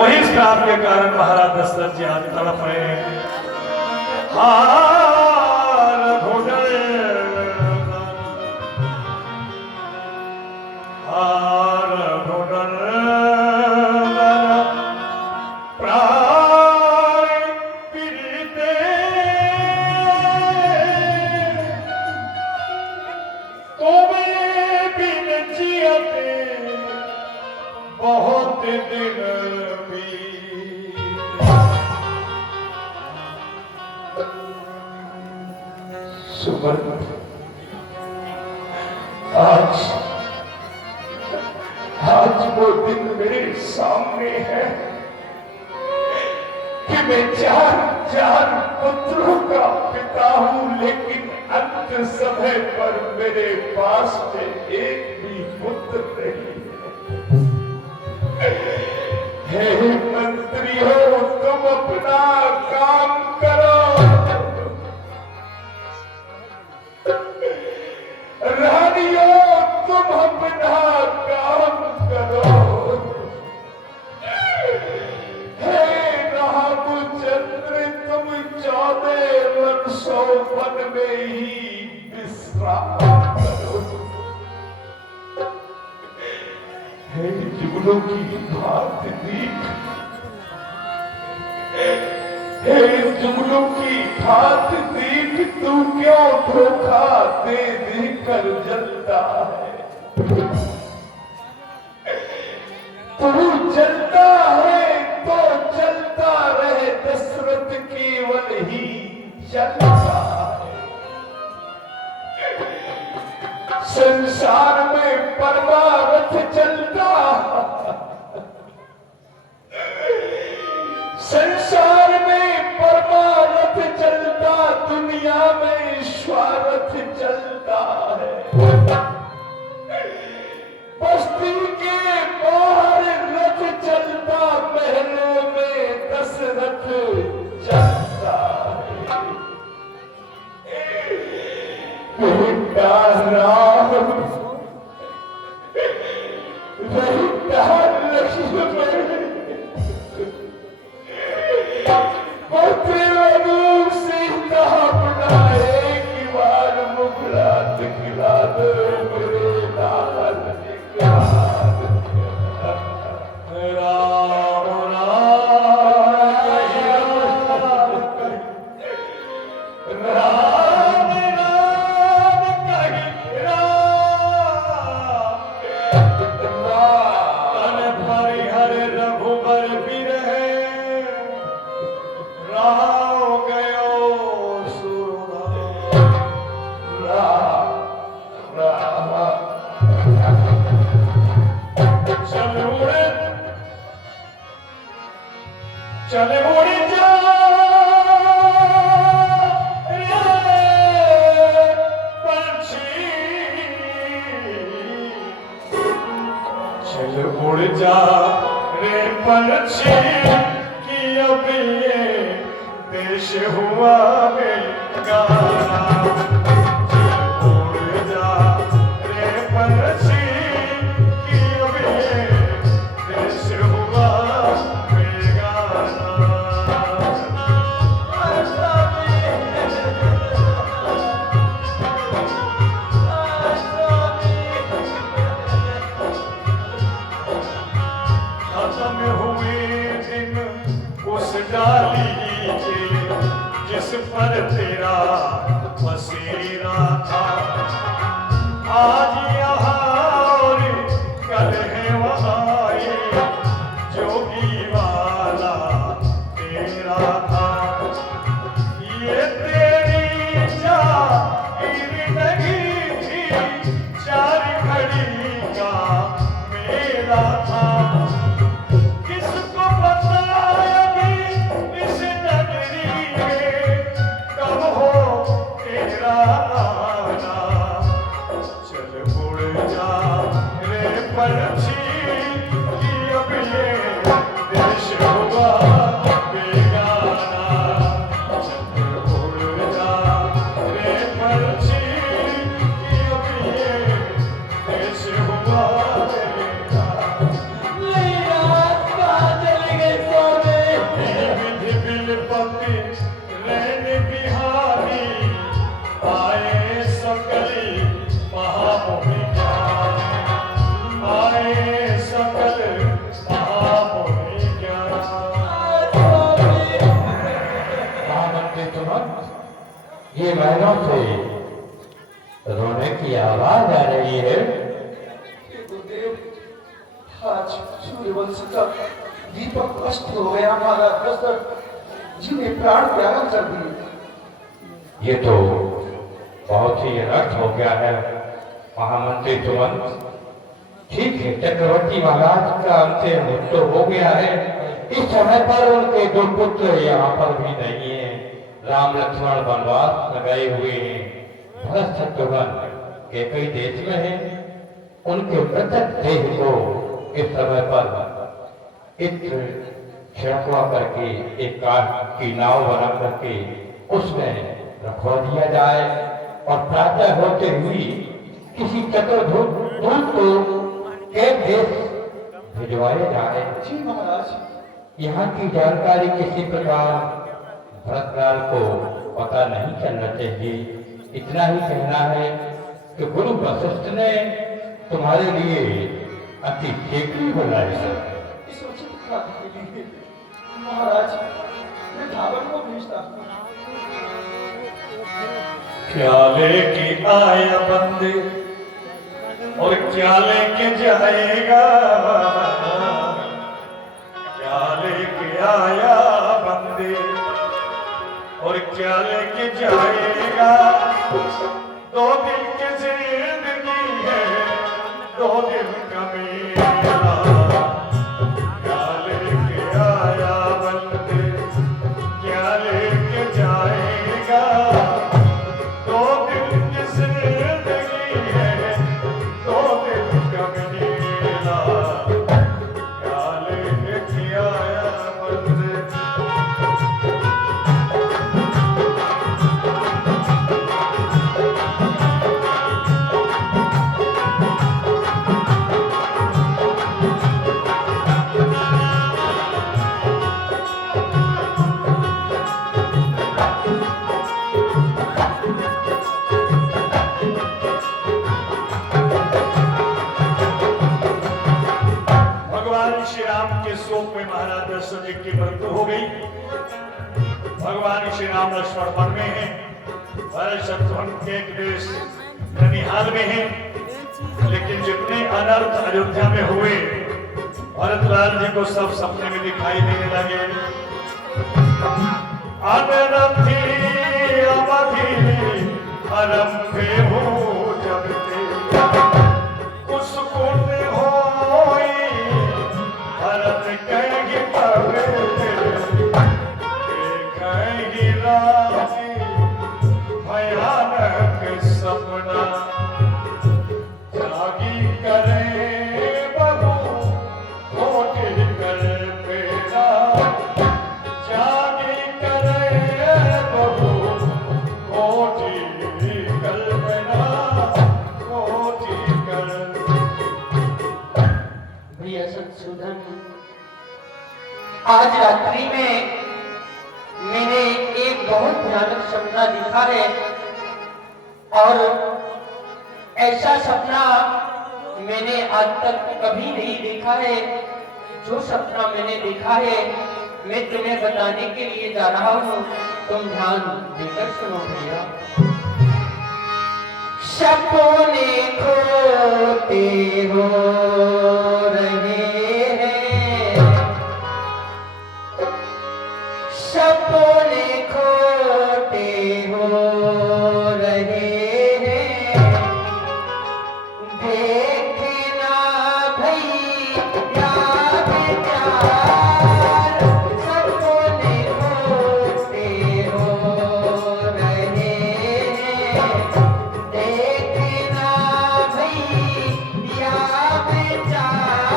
वही श्राप के कारण महाराज दशरथ जी आज तड़प रहे हैं। हार घोटल हार घोटल प्राण पीड़िते तुम्हें बिन जियते बहुत दिन सुवर्ण आज वो दिन मेरे सामने है कि मैं चार पुत्रों का पिता हूं, लेकिन अंत समय पर मेरे पास में एक भी पुत्र नहीं है। हे मंत्री हो, तुम अपना काम करो। रानियों, तुम अपना काम करो। हे रामचंद्र, तुम 14 वर्षों वन में ही विश्राम करो। हे जुगनों की भात दीप, हे जुगनों की भात दीप, तू क्यों धोखा दे देकर जलता है? तू जलता है तो जलता रहे, दशरथ केवल ही जलता है। संसार में परमार्थ चलता, संसार में परमार्थ चलता, दुनिया में स्वार्थ चलता है। बस्ती के बाहर रथ चलता, महलों में दशरथ चलता है। बेटा राम, बेटा लक्ष्मण, पुत्र सीता बनाए कि बार मुखड़ा दिखला दो मेरे लाल का। राम चले उड़ जा रे पंछी, चल उड़ जा रे पंछी, कि अब ये देश हुआ बेगाना। चल उड़ जा रे पंछी, कि अब ये देश हुआ जिस पर तेरा बसेरा था। आज यहाँ और कल है वहाँ, ये जोगी वाला तेरा था। ये तेरी जागीरदगी थी, 4 घड़ी का मेला था। चल ये महलों से रोने की आवाज आ रही है। गुरुदेव, आज सूर्यवंश का दीपक नष्ट हो गया, हमारा दशरथ जी ने प्राण त्याग कर दिए। ये तो बहुत ही अनर्थ हो गया है महामंत्री सुमंत। ठीक है, चक्रवर्ती महाराज का अंतिम मृत्यु हो गया है। इस समय पर उनके दो पुत्र यहाँ पर भी नहीं है। राम लक्ष्मण वनवास में गए हुए हैं। भरत शत्रुघ्न के कई देश में हैं। उनके मृतक देह को इस समय पर एक छिड़कवा करके एक काठ की नाव बना करके उसमें रखवा दिया जाए और प्रातः होते हुए किसी चतुर्भुज को एक देश भिजवाया जाए। जी महाराज। यहाँ की जानकारी किसी प्रकार भरतलाल को पता नहीं चलना चाहिए। इतना ही कहना है कि गुरु वशिष्ठ ने तुम्हारे लिए अति शीघ्र बुलाए। इस उचित कार्य के लिए महाराज मैं धावन को भेजता हूँ। क्या लेके आया बंदे और क्या लेके जाएगा, क्या लेके आया बंदे और क्या लेके जाएगा। दो दिन की जिंदगी है, दो दिन का मेला। क्या लेके आया बंदे, क्या लेके जाएगा। दो दिन की जिंदगी है, दो दिन का मेला। क्या लेके आया बंदे। भगवान श्री राम के शोक में महाराज दशरथ जी की मृत्यु हो गई। भगवान श्री राम लक्ष्मण वन में है, भरत शत्रुघ्न के एक देश ननिहाल में है। लेकिन जितने अनर्थ अयोध्या में हुए भरतलाल जी को सब सपने में दिखाई देने लगे। अनरथी अवधि आरंभे हो जब ते कुसुकुन होई भरत कहेंगे तबे कहेंगे राजी भयानक सपना जागी करे बबू खोटी कर पेड़ा। जागी करे बबू खोटी कर पेड़ा, खोटी कर। भैया संशोधन, आज रात्रि में मैंने एक बहुत भयानक सपना देखा है और ऐसा सपना मैंने आज तक कभी नहीं देखा है। जो सपना मैंने देखा है मैं तुम्हें बताने के लिए जा रहा हूँ, तुम ध्यान देकर सुनो भैया। सपने खोते हो रहे हैं, सपने खोते हो रहे हैं। देखना भैया बेचार, सपने खोते हो रहे हैं। देखना भैया बेचार।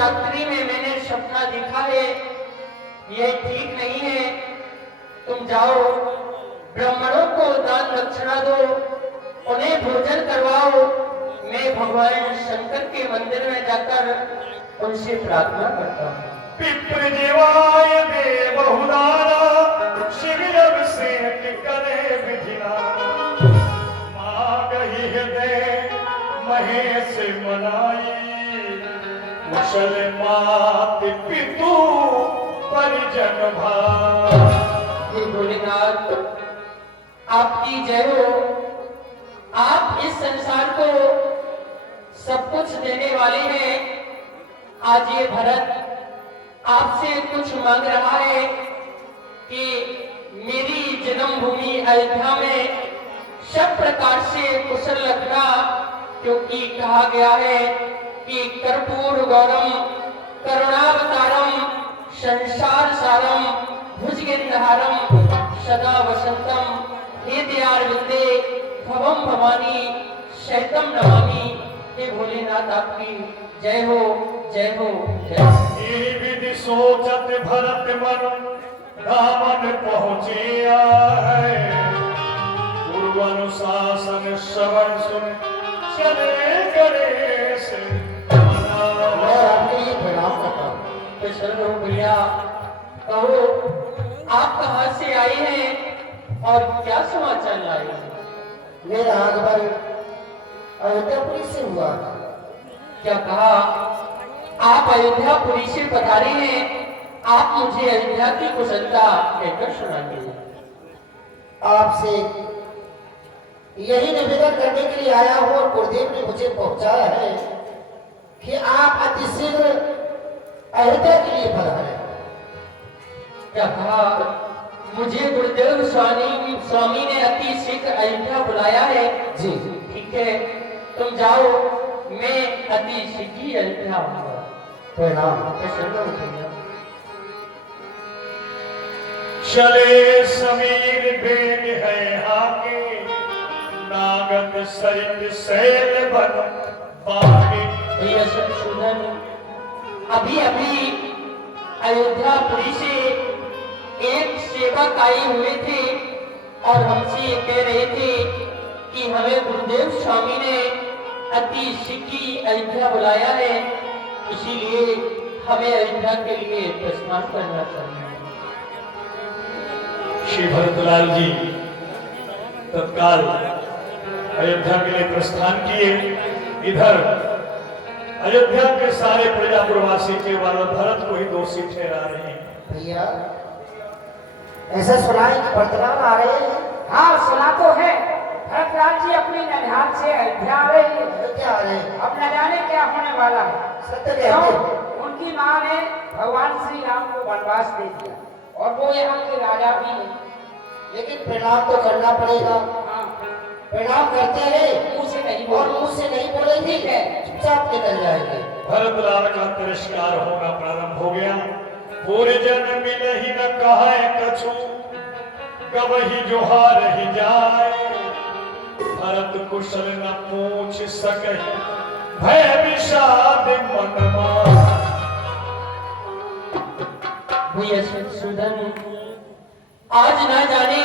रात्रि में मैंने सपना देखा है, यह ठीक नहीं है। तुम जाओ, ब्राह्मणों को दान दक्षिणा दो, उन्हें भोजन करवाओ। मैं भगवान शंकर के मंदिर में जाकर उनसे प्रार्थना करता हूँ। पितृ जीवाय दे बहुदारा, शिव अभिषेक करे विधिना। मांगहि हृदय महेश मनाई, कुशल मात पितु परिजन भाई। हे भोलेनाथ, आपकी जय हो। आप इस संसार को सब कुछ देने वाले हैं। आज ये भरत आपसे कुछ मांग रहा है कि मेरी जन्मभूमि अयोध्या में सब प्रकार से कुशल रखना, क्योंकि कहा गया है कि कर्पूर गौरम करुणावतारम संसार सारम भुजगेंद्रहारम सदा वसंतम हृदयार विंदे भवम भवानी शैतम नमामि। हे भोलेनाथ, आपकी जय हो, जय हो, जय हो। ये विधि सोचत भरत मन, दामन पहुँचिया है। पूर्व अनुशासन श्रवण सुन, चले गणेश मना। मैं आपके लिए प्रणाम करता हूँ। तो चलो भैया, कहो आप कहाँ से आए हैं और क्या समाचार लाए हैं? मेरा आगमन अयोध्यापुरी से हुआ। क्या कहा? आप अयोध्यापुरी से पधारे हैं। आप मुझे अयोध्या की कुशलता कहकर सुनाइए। आपसे यही निवेदन करने के लिए आया हूँ, और गुरुदेव ने मुझे पहुंचाया है कि आप अतिशीघ्र अयोध्या के लिए पधारें। क्या कहा? मुझे गुरुदेव स्वामी ने अति शीघ्र अयोध्या बुलाया है। जी ठीक है, तुम जाओ, मैं अति शीघ्र अयोध्या आऊंगा। प्रणाम। चले समीर बेग है आगे, नागत सरित शैल बन बागे। भैया शत्रुघ्न, अभी अभी अयोध्यापुरी से एक सेवक आए हुए थे और हमसे ये कह रहे थे कि हमें गुरुदेव स्वामी ने अति शीघ्र अयोध्या बुलाया है, इसीलिए हमें अयोध्या के लिए प्रस्थान करना चाहिए। श्री भरतलाल जी तत्काल अयोध्या के लिए प्रस्थान किए। इधर अयोध्या के सारे प्रजापुरवासी केवल भरत को ही दोषी ठहरा रहे हैं। भैया, ऐसा सुना है कि वर्तमान आ रहे हैं। हाँ, सुना तो है। भरतलाल जी अपनी ननिहाल से अयोध्या आ रहे हैं। अयोध्या आ रहे हैं। अब न जाने क्या होने वाला है। सत्य तो कहते हैं। उनकी माँ ने भगवान श्री राम को वनवास दे दिया और वो यहाँ के राजा भी हैं। लेकिन प्रणाम तो करना पड़ेगा। हाँ, प्रणाम करते हैं मुँह से नहीं और बोलो। मुंह से नहीं बोलेंगे, ठीक है। चुपचाप निकल जाएंगे। भरतलाल का तिरस्कार होना प्रारंभ हो गया। पूरे जन मिल ही न कहा कछु, गवही जोहार ही जाए। भरत कुशल न पूछ सके, भय विषाद मन माए। भैया शत्रुघ्न, आज ना जाने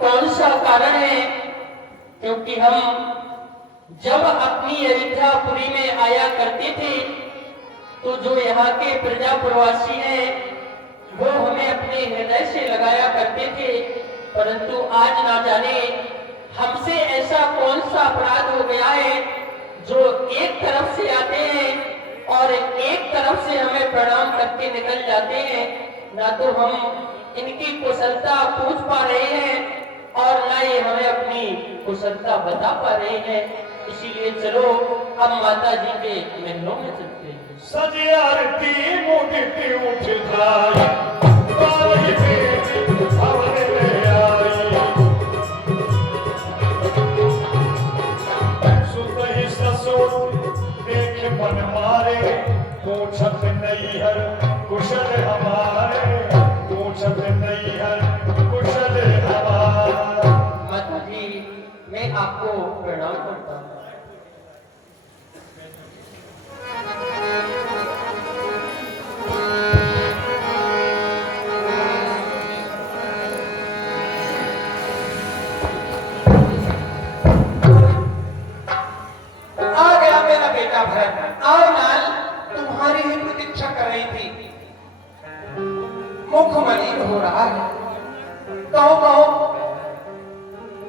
कौन सा कारण है, क्योंकि हम जब अपनी अयोध्यापुरी में आया करते थे तो जो यहाँ के प्रजापुरवासी हैं वो हमें अपने हृदय से लगाया करते थे, परंतु आज ना जाने हमसे ऐसा कौन सा अपराध हो गया है जो एक तरफ से आते हैं और एक तरफ से हमें प्रणाम करके निकल जाते हैं। ना तो हम इनकी कुशलता पूछ पा रहे हैं और ना ये हमें अपनी कुशलता बता पा रहे हैं। इसीलिए चलो अब माता जी के महलों में चलते हैं। सजे आरती मुदित उठ धाई, बारही बेटी भवन में आई। सुत ही ससुर देख मन मारे, पूछत नैहर कुशल हमारे। पूछत नैहर कुशल हमारे। माता जी, मैं आपको प्रणाम करता हूँ। मुख मलिन हो रहा है। कहो कहो,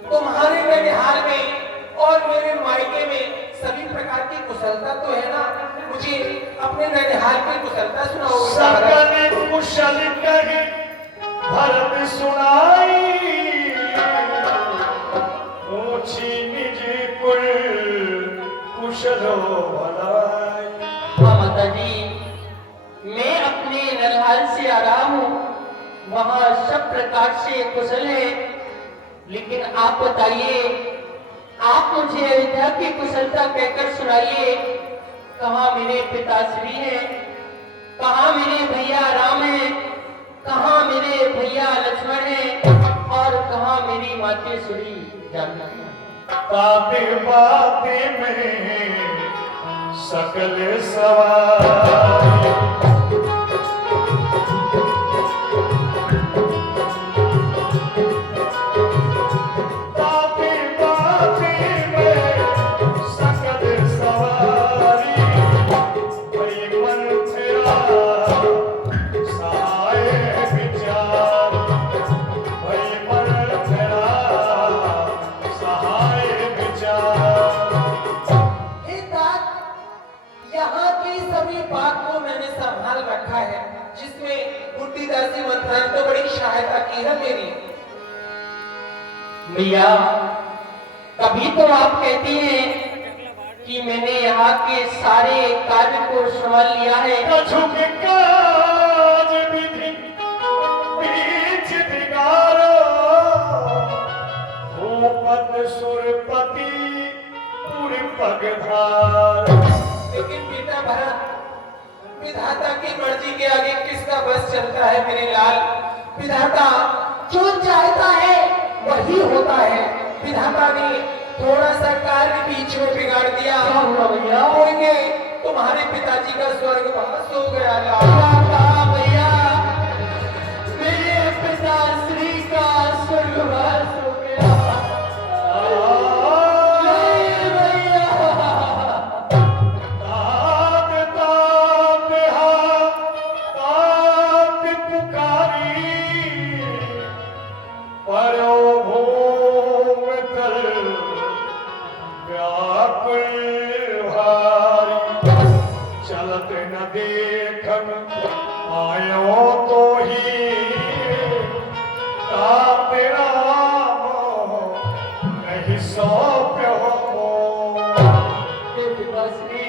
तुम्हारे ननिहाल में और मेरे मायके में सभी प्रकार की कुशलता तो है ना? मुझे अपने ननिहाल की कुशलता सुनाओ। सकल कुशल कहे भरत सुनाई, ऊंची निज कुल कुशलो भलाई। हाँ माता जी, मैं अपने ननिहाल से आ रहा हूँ, वहाँ सब प्रकार से कुशल है, लेकिन आप बताइए, आप मुझे अयोध्या की कुशलता कहकर सुनाइए। कहाँ मेरे पिताश्री हैं, कहाँ मेरे भैया राम हैं, कहाँ मेरे भैया लक्ष्मण हैं, और कहाँ मेरी मातेश्वरी जानकी है। बातें बातें में सकल सवार, बुद्धिदासी मंत्रालय तो बड़ी सहायता की है मेरी। भैया, कभी तो आप कहती हैं कि मैंने यहाँ के सारे कार्य को संभाल लिया है। कछु के काज विधि बीच दिगारो, भूपत सुरपति पुर पगधार। लेकिन बेटा भरत, विधाता की मर्जी के आगे किसका बस चलता है मेरे लाल? विधाता जो चाहता है वही होता है। विधाता ने थोड़ा सा कार्य बीच में बिगाड़ दिया। क्या हुआ भैया? होंगे तुम्हारे पिताजी का स्वर्गवास हो गया लाल। कहा भैया, मेरे पिताश्री का स्वर्गवास हो गया। नहीं भैया, चलत न देखन आयो तो ही तेरा नहीं सौंप्यो। हे पिताश्री,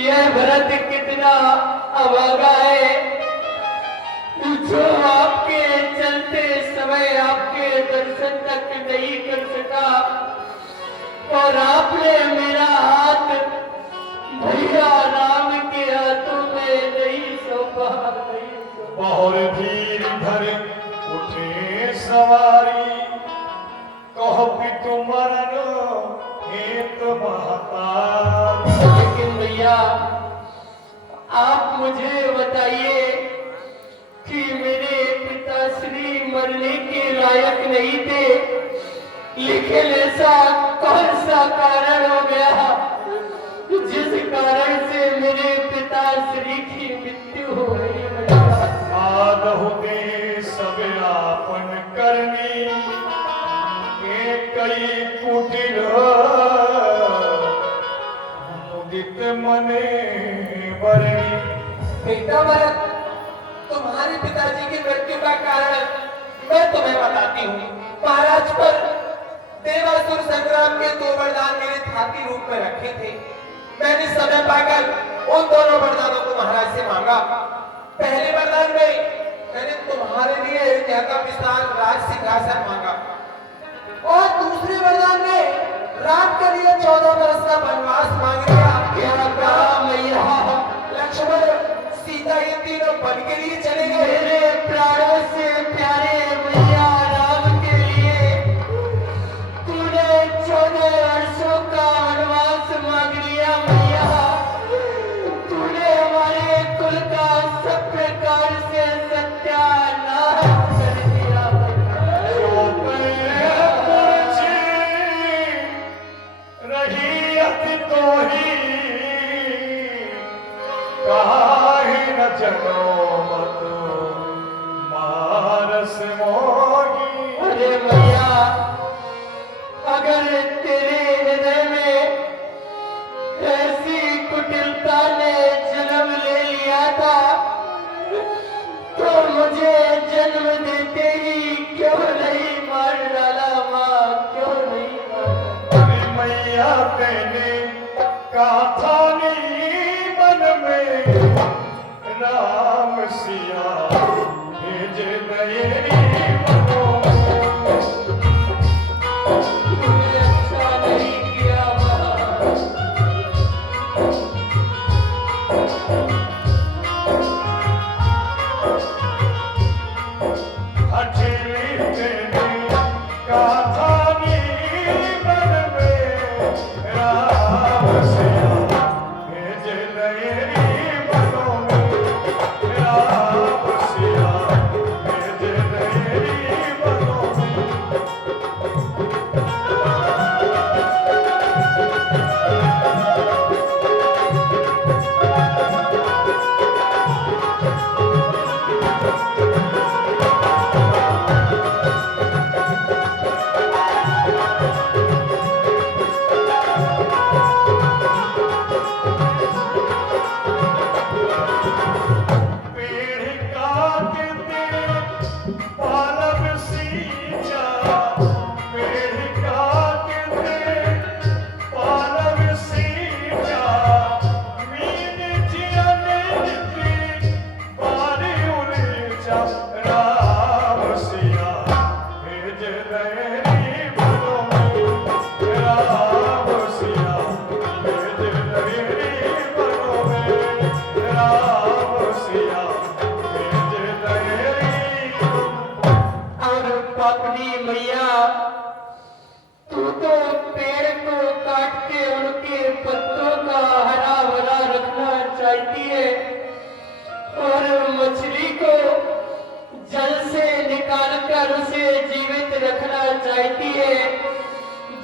यह भरत कितना अभागा है, जो आपके चलते समय आपके दर्शन तक नहीं कर सका, और आपने मेरा हाथ भैया राम के हाथों में नहीं सौंपा, नहीं सौंपा। बहुर धीर धर उठे सवारी, कहो पितु मरन हेत महतार। लेकिन भैया, आप मुझे बताइए कि मेरे पिताश्री मरने के लायक नहीं थे, लेकिन ऐसा कौन सा कारण हो गया जिस कारण से मेरे पिताश्री की मृत्यु हो गई? आदहु दे सब आपन करनी, के कई कुटिल मुदित मने बरनी। बेटा भरत, तुम्हारे पिताजी की मृत्यु का कारण मैं तुम्हें बताती हूँ। महाराज पर देवासुर संग्राम के 2 वरदान मेरे थाती रूप में रखे थे। मैंने समय पाकर उन दोनों वरदानों को महाराज से मांगा। पहले वरदान में मैंने तुम्हारे लिए अयोध्या का विशाल राज सिंहासन मांगा, और दूसरे वरदान में राम के लिए 14 वर्ष का वनवास मांग लिया। क्या कहा मैया? लक्ष्मण सीता ये तीनों वन के लिए चले गए। मेरे प्राणों से प्यारे भैया राम के लिए तूने 14 वर्षों का वनवास मांग लिया। भैया, तूने हमारे कुल का सब प्रकार से सत्यानाश कर दिया। रही अति तो ही काहे न जनो मत को जल से निकालकर उसे जीवित रखना चाहती है,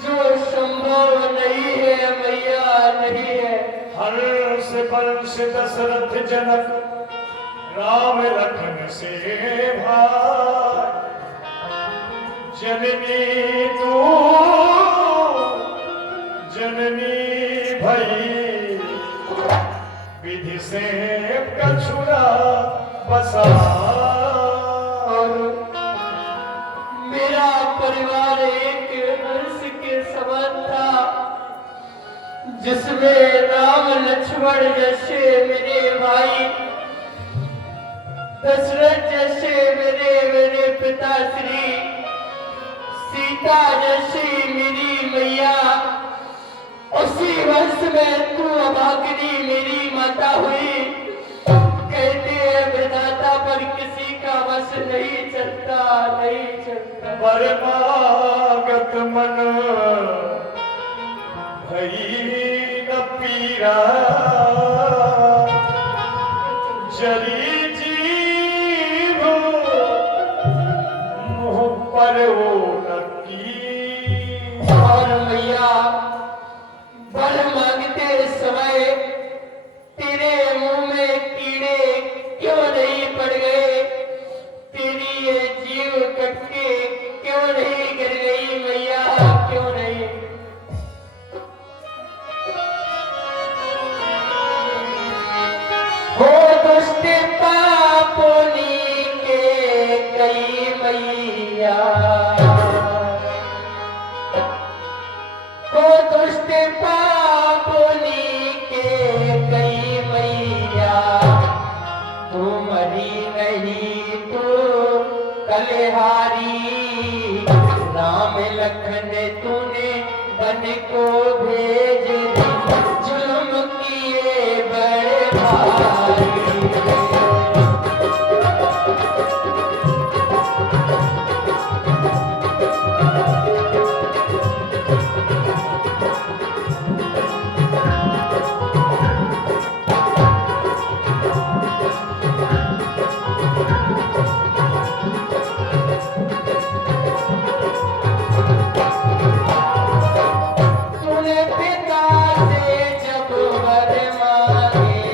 जो संभव नहीं है मैया, नहीं है। हर्ष बल से दशरथ जनक राम लखन से भाई, जननी तू जननी भई, विधि से कछुरा बसा। और मेरा परिवार एक हंस के समान था, जिसमें राम लक्ष्मण जैसे मेरे भाई, दशरथ जैसे मेरे पिताश्री, सीता जैसी मेरी मैया, उसी वंश में तू अभागिनी मेरी माता हुई। कहते हैं विधाता पर किसी का वश नहीं चलता, नहीं चलता। परमागत मन भई न पीरा, जरी जीव मुँह पर वो नकी। और मैया बल मांगते समय तेरे मुंह में कीड़े क्यों नहीं पड़ गए, तेरी ये जीव कटके क्यों नहीं गिर गई मैया, क्यों नहीं? हो दुष्ट पापोनी के कई मैया, हो दुष्ट पापोनी के कई मैया, तू मरी नहीं तू कलहारी, राम लखन तूने बन को भेज दी, जुल्म किए बड़े भारी। तूने पिता से जब वर मांगे,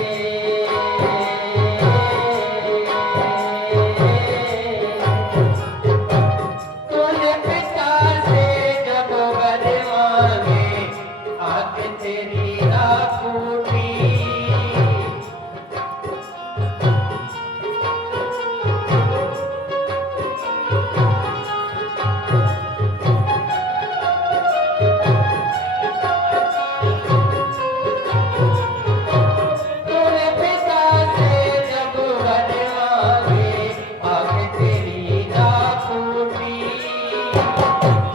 तूने पिता से जब वर मांगे, आंख तेरी ना फूटी। तूने पिता से जब वर मांगे, आंख तेरी ना फूटी।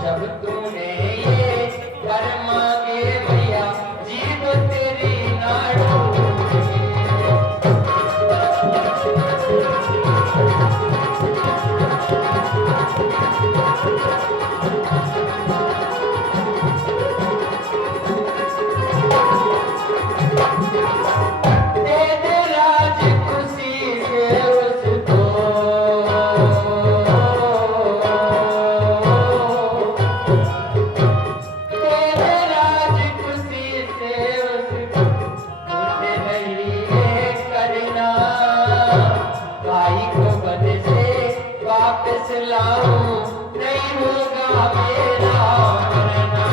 जब तूने ये वर मांगे मैया, जीव तेरी ना टूटी। दे दे राज खुशी से उसको, दे दे राज खुशी से उसको, मुझे नहीं है करना, भाई को बद से वापस लाऊं, नहीं होगा मेरा मरना।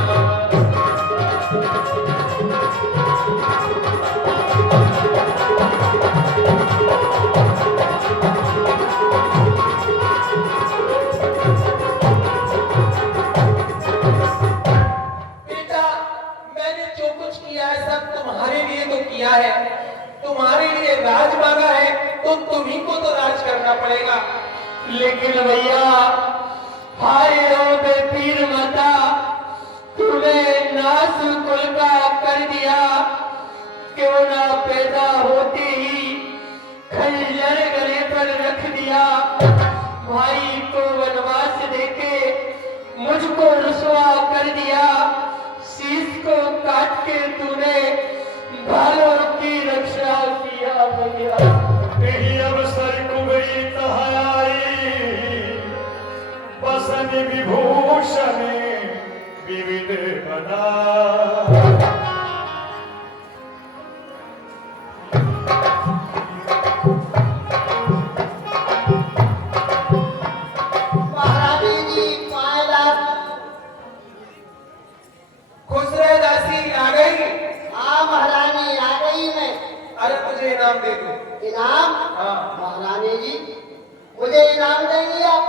बेटा, मैंने जो कुछ किया है सब तुम्हारे लिए तो किया है, तुम्हारे लिए राज मांगा है तो तुम्ही को तो राज करना पड़ेगा। लेकिन भैया, हाय ओ बेपीर माता, तूने नास कुल का कर दिया, क्यों ना पैदा होते ही खंजर गले पर रख दिया। भाई को वनवास देके मुझको रुसवा कर दिया, शीश को काट के तूने भालों की रक्षा किया भैया। यही अवसर कुबरी मणि विभूषण विविध बना। महारानी जी पायला खुश रहे दासी, आ गई। हाँ महारानी आ गई मैं। अरे मुझे इनाम दे दो। इनाम? हाँ महारानी जी मुझे इनाम देंगी आप?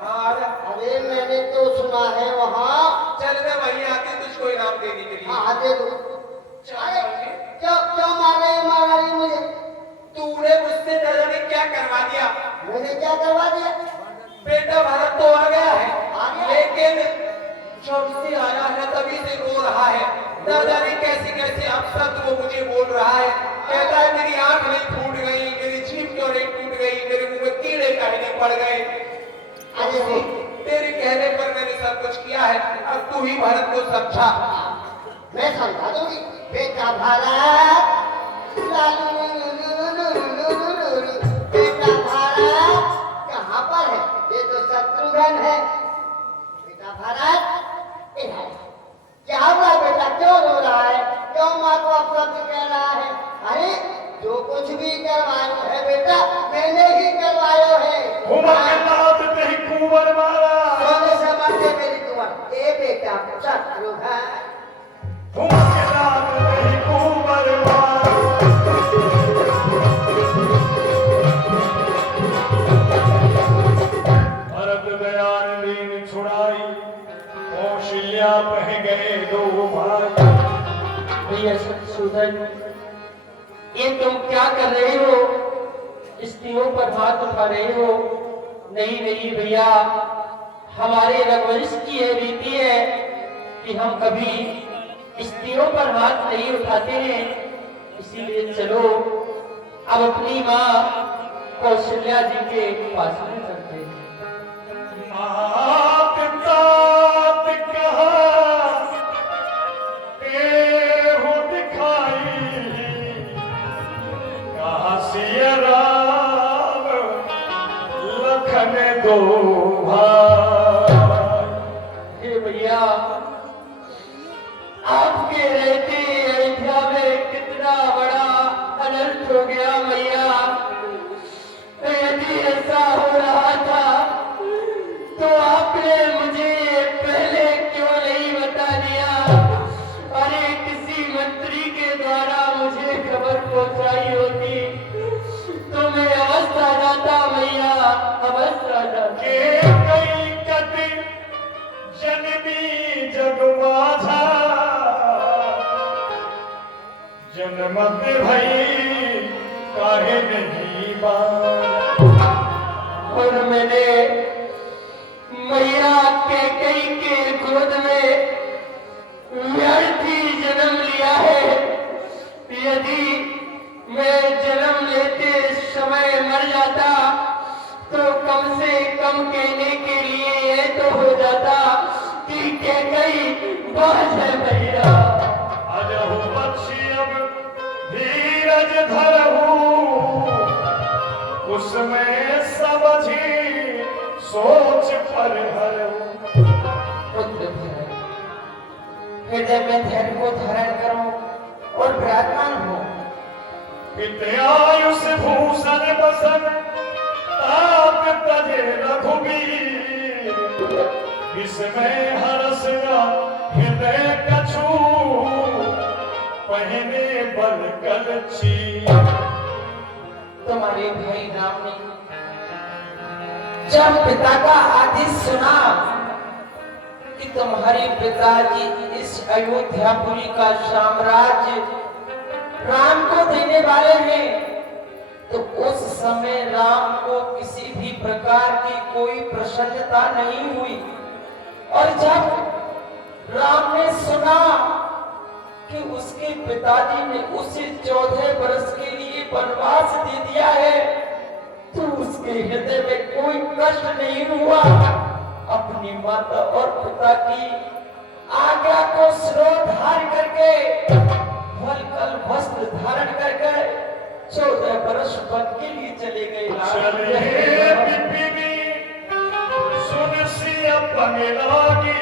हाँ आ जा। अरे मैंने तो सुना है वहाँ। चल मैं वहीं आके तुझको इनाम देने के लिए। हाँ दे दो। अरे चल क्यों क्यों मार रहे हैं महारानी मुझे? तूने मुझसे न जाने क्या करवा दिया। मैंने क्या करवा दिया? बेटा भरत तो आ गया है, आ गया? लेकिन जब से आया है तभी से रो रहा है। न जाने कैसी कैसी अपशब्द वो मुझे बोल रहा है। कहता है मेरी आंख नहीं फूट गई, मेरी जीभ क्यों नहीं टूट गई, मेरे मुंह में कीड़े काहे नहीं पड़ गए। अरे वो तेरे कहने पर मैंने सब कुछ किया है, अब तू ही भरत को समझा। मैं समझा दूंगी। बेटा भारत बेटा भारत कहाँ पर है? ये तो शत्रुघ्न है। बेटा भारत इधर क्या हुआ बेटा? क्यों रो रहा है? क्यों माँ को अपशब्द कह रहा है? अरे जो कुछ भी करवायो है बेटा मैंने ही करवायो है। कुंवर मारा सोने से मारते मेरी कुंवर। ए बेटा शत्रुघ्न कुंवर मारा। भरत बयान लीन छुड़ाई, कौशल्या बह गए दो भाई। भैया शत्रुघ्न, ये तुम क्या कर रहे हो? स्त्रियों पर हाथ उठा रहे हो? नहीं नहीं भैया, हमारे रघुवंश की यह रीति है कि हम कभी स्त्रियों पर हाथ नहीं उठाते हैं। इसीलिए चलो अब अपनी माँ कौशल्या जी के पास में चलते हैं। आप तात कहा हो दिखाई, कहा सिया राम लखन दो भाई। हे भैया, आपके रहते अयोध्या में कितना बड़ा अनर्थ हो गया भैया। तो यदि ऐसा हो रहा था तो आपने मुझे पहले क्यों नहीं बता दिया? अरे किसी मंत्री के द्वारा मुझे खबर पहुंचाई होती तो मैं अवश्य आ जाता भैया, अवश्य आ जाता। के कई कति जनमी जग माझा, जनमत भई काहे नहीं बार। और मैंने मैया के कई के गोद में व्यर्थ ही जन्म लिया है। यदि मैं जन्म लेते समय मर जाता तो कम से कम कहने के लिए यह तो हो जाता कि कई बाज है भैया। अजहु बख्शी अब धीरज धरहु, उसमें समझी सोच पर हरहु। हृदय में ध्यान को धारण करो और विराजमान हो। पितयायुष भूषण बसन ताप तजे रघुबीर, इसमें हरस न हृदय कछु पहने बल कल चीर। तुम्हारे भाई राम ने जब पिता का आदेश सुना कि तुम्हारे पिताजी इस अयोध्यापुरी का साम्राज्य राम को देने वाले हैं, तो उस समय राम को किसी भी प्रकार की कोई प्रसन्नता नहीं हुई। और जब राम ने सुना कि उसके पिताजी ने उसे 14 वर्ष के लिए वनवास दे दिया है, तो उसके हृदय में कोई कष्ट नहीं हुआ। अपनी माता और पिता की आज्ञा को सिरोधार करके वलकल वस्त्र धारण करके 14 वर्ष वन के लिए चले गए। चले पिपीली सुन सिया बंगलागी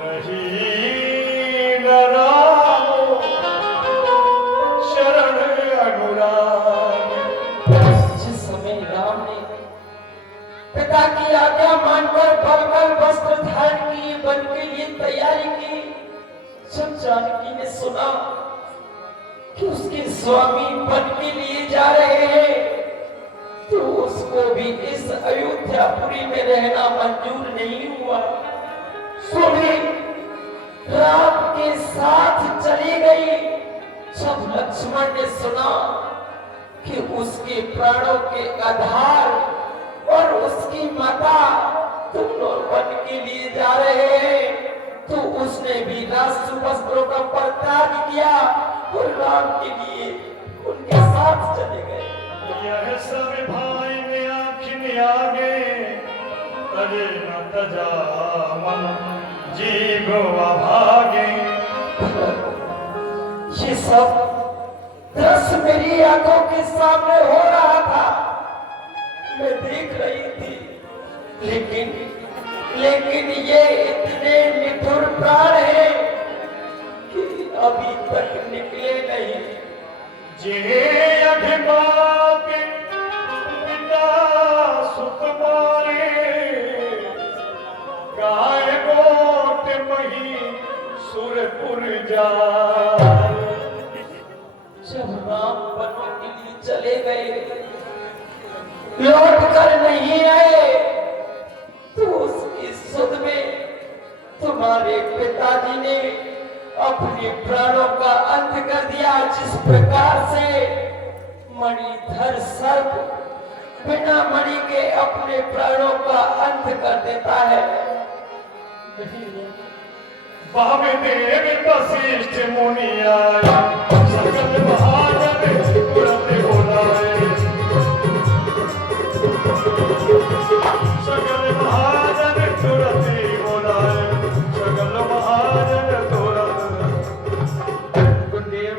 रही न रामो शरण अनुराग। जिस समय राम ने पिता की आज्ञा मानकर पलकल वस्त्र धारण किए वन के लिए तैयारी की, जब जानकी ने सुना कि उसके स्वामी वन के लिए जा रहे हैं, तो उसको भी इस अयोध्यापुरी में रहना मंजूर नहीं हुआ। सो भी राम के साथ चली गई। जब लक्ष्मण ने सुना कि उसके प्राणों के आधार और उसकी माता दोनों वन के लिए जा रहे हैं, तो उसने भी राष्ट्र वस्त्रों का परित्याग किया और राम के लिए उनके साथ चले गए। यह सब भाई में आँखिन आगे तले न तजा मन जीव अभागे। ये सब दृश्य मेरी आंखों के सामने हो रहा था, मैं देख रही थी, लेकिन ये इतने निठुर प्राण हैं कि अभी तक निकले नहीं। जे अभिमान पिता सुत मारे गाय गोट मही सुरपुर जाए। जब राम बनने के लिए चले गए, लौट कर नहीं आए, तो उसकी सुध में तुम्हारे पिताजी ने अपने प्राणों का अंत कर दिया। जिस प्रकार से मणिधर सर्प बिना मणि के अपने प्राणों का अंत कर देता है। बाबे देव वशिष्ठ मुनि आए सकल महाजन तुरंत बोलाए। सकल महाजन तुरंत बोलाए। सकल महाजन तुरंत। गुरुदेव,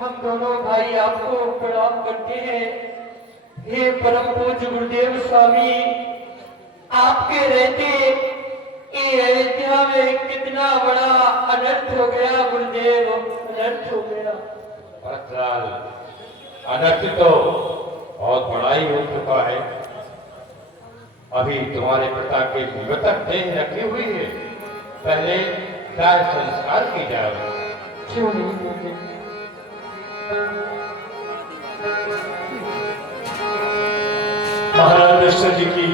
हम दोनों भाई आपको प्रणाम करते हैं। हे परम पूज्य गुरुदेव स्वामी, आपके रहते ये अयोध्या में कितना बड़ा अनर्थ हो गया गुरुदेव, अनर्थ हो गया। भरतलाल, अनर्थ तो बहुत बड़ा ही हो चुका है। अभी तुम्हारे पिता के मृतक देह रखी हुई है, पहले क्या संस्कार की जाए। क्यों नहीं बोलते? महाराज दशरथ जी की